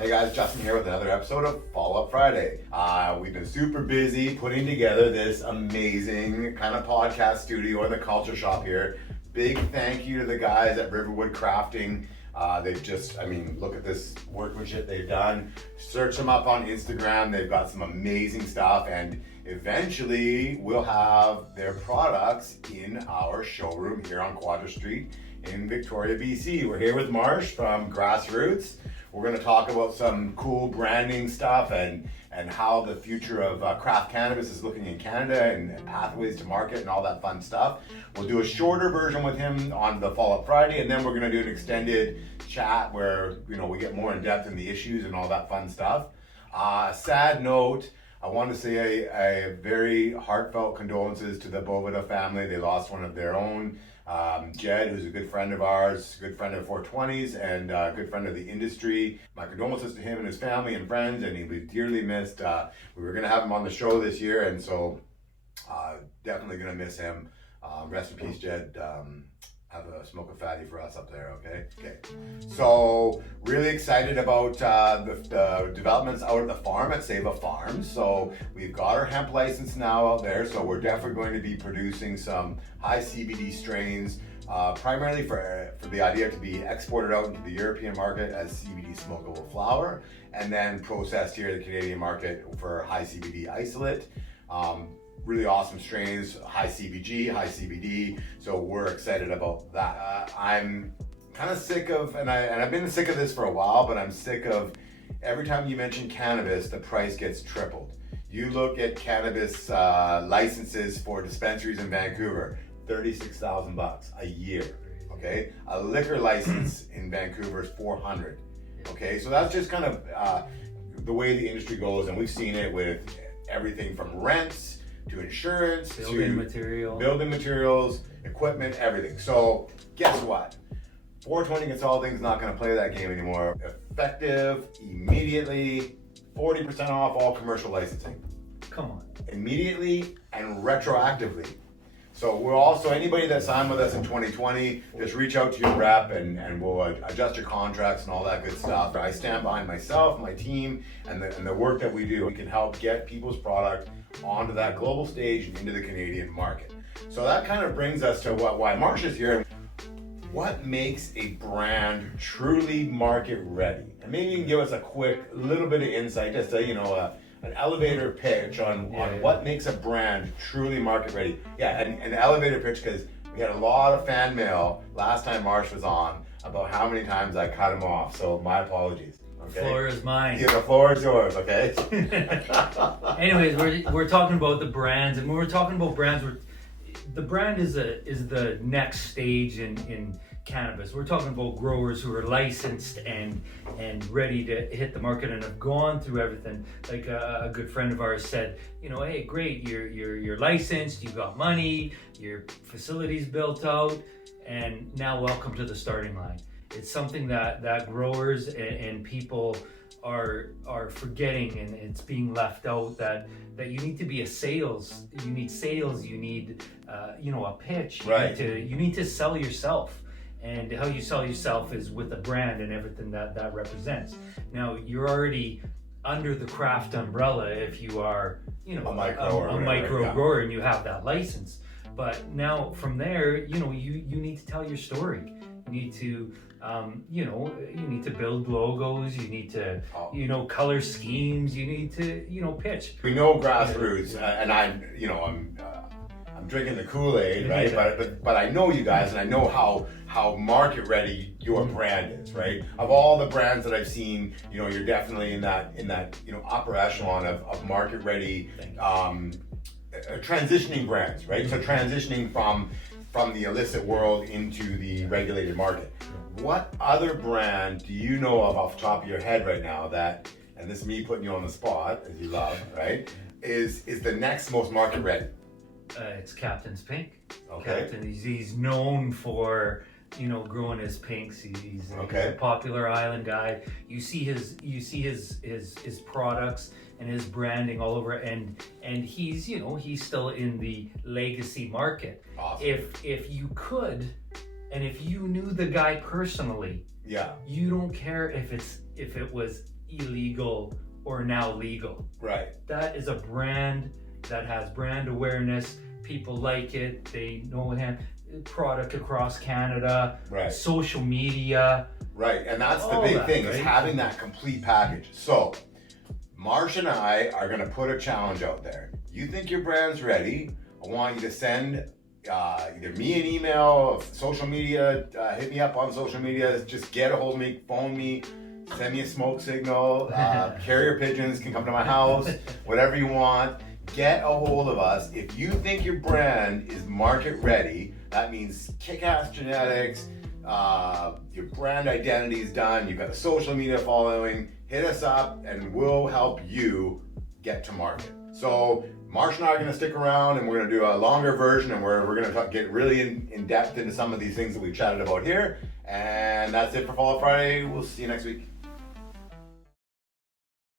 Hey guys, Justin here with another episode of Follow Up Friday. We've been super busy putting together this amazing kind of podcast studio in the culture shop here. Big thank you to the guys at Riverwood Crafting. They've just, look at this workmanship they've done. Search them up on Instagram. They've got some amazing stuff, and eventually we'll have their products in our showroom here on Quadra Street in Victoria, BC. We're here with Marsh from Grassroots. We're going to talk about some cool branding stuff and how the future of craft cannabis is looking in Canada and pathways to market and all that fun stuff. We'll do a shorter version with him on the Follow-Up Friday, and then we're going to do an extended chat where we get more in depth in the issues and all that fun stuff. Sad note, I want to say a very heartfelt condolences to the Boveda family. They lost one of their own. Jed, who's a good friend of ours, good friend of 420s, and a good friend of the industry. My condolences to him and his family and friends, and he was dearly missed. We were going to have him on the show this year, and so definitely going to miss him. Rest in peace, Jed. Have a smoke a fatty for us up there, okay? Okay. So, really excited about the developments out at the farm at Seva Farm. So, we've got our hemp license now out there, so we're definitely going to be producing some high CBD strains, primarily for the idea to be exported out into the European market as CBD smokable flower, and then processed here in the Canadian market for high CBD isolate. Really awesome strains, high CBG, high CBD, so we're excited about that. I'm kind of sick of, and I've been sick of this for a while, but I'm sick of every time you mention cannabis, the price gets tripled. You look at cannabis licenses for dispensaries in Vancouver, $36,000 a year, okay? A liquor license in Vancouver is $400, okay? So that's just kind of the way the industry goes, and we've seen it with everything from rents, to insurance, building materials, equipment, everything. So guess what? 420 Consulting's not going to play that game anymore. Effective immediately, 40% off all commercial licensing. Come on. Immediately and retroactively. So we're also, anybody that signed with us in 2020, just reach out to your rep and we'll adjust your contracts and all that good stuff. I stand behind myself, my team, and the work that we do. We can help get people's product onto that global stage and into the Canadian market. So that kind of brings us to why Marsh is here. What makes a brand truly market ready? And maybe you can give us a quick little bit of insight, just an elevator pitch on what makes a brand truly market ready. Yeah, an elevator pitch, because we had a lot of fan mail last time Marsh was on about how many times I cut him off, so my apologies. Okay. The floor is mine. Yeah, the floor is yours, okay? Anyways, we're talking about the brands, and when we're talking about brands, the brand is the next stage in cannabis. We're talking about growers who are licensed and ready to hit the market and have gone through everything. Like a good friend of ours said, hey, great, you're licensed, you got money, your facility's built out, and now welcome to the starting line. It's something that growers and people are forgetting, and it's being left out, that you need to be you need sales, you need a pitch, right. You need to sell yourself, and how you sell yourself is with a brand and everything that represents. Now you're already under the craft umbrella if you are a micro grower and you have that license, but now from there you need to tell your story. You need to you need to build logos, you need to color schemes, you need to pitch. We know Grassroots, and I'm drinking the Kool-Aid, right? Yeah. But I know you guys, and I know how market ready your brand is, right? Of all the brands that I've seen, you're definitely in that upper echelon of market ready, transitioning brands, right? So transitioning from the illicit world into the regulated market. What other brand do you know of off the top of your head right now that, and this is me putting you on the spot, as you love, right, is the next most market ready? It's Captain's Pink. Okay. Captain, he's known for growing his pinks. He's a popular island guy. You see his products and his branding all over, and he's he's still in the legacy market. Awesome. If you could, and if you knew the guy personally, yeah, you don't care if it was illegal or now legal. Right. That is a brand that has brand awareness. People like it. They know him. Product across Canada. Right. Social media. Right. And that's the all big that, thing, right? is having that complete package. So Marsh and I are going to put a challenge out there. You think your brand's ready? I want you to send either me an email, social media, hit me up on social media, just get a hold of me, phone me, send me a smoke signal, carrier pigeons can come to my house, whatever you want. Get a hold of us. If you think your brand is market ready, that means kick-ass genetics, your brand identity is done, you've got a social media following, hit us up and we'll help you get to market. So Marsh and I are going to stick around and we're going to do a longer version and we're going to get really in depth into some of these things that we've chatted about here. And that's it for Fall Friday. We'll see you next week.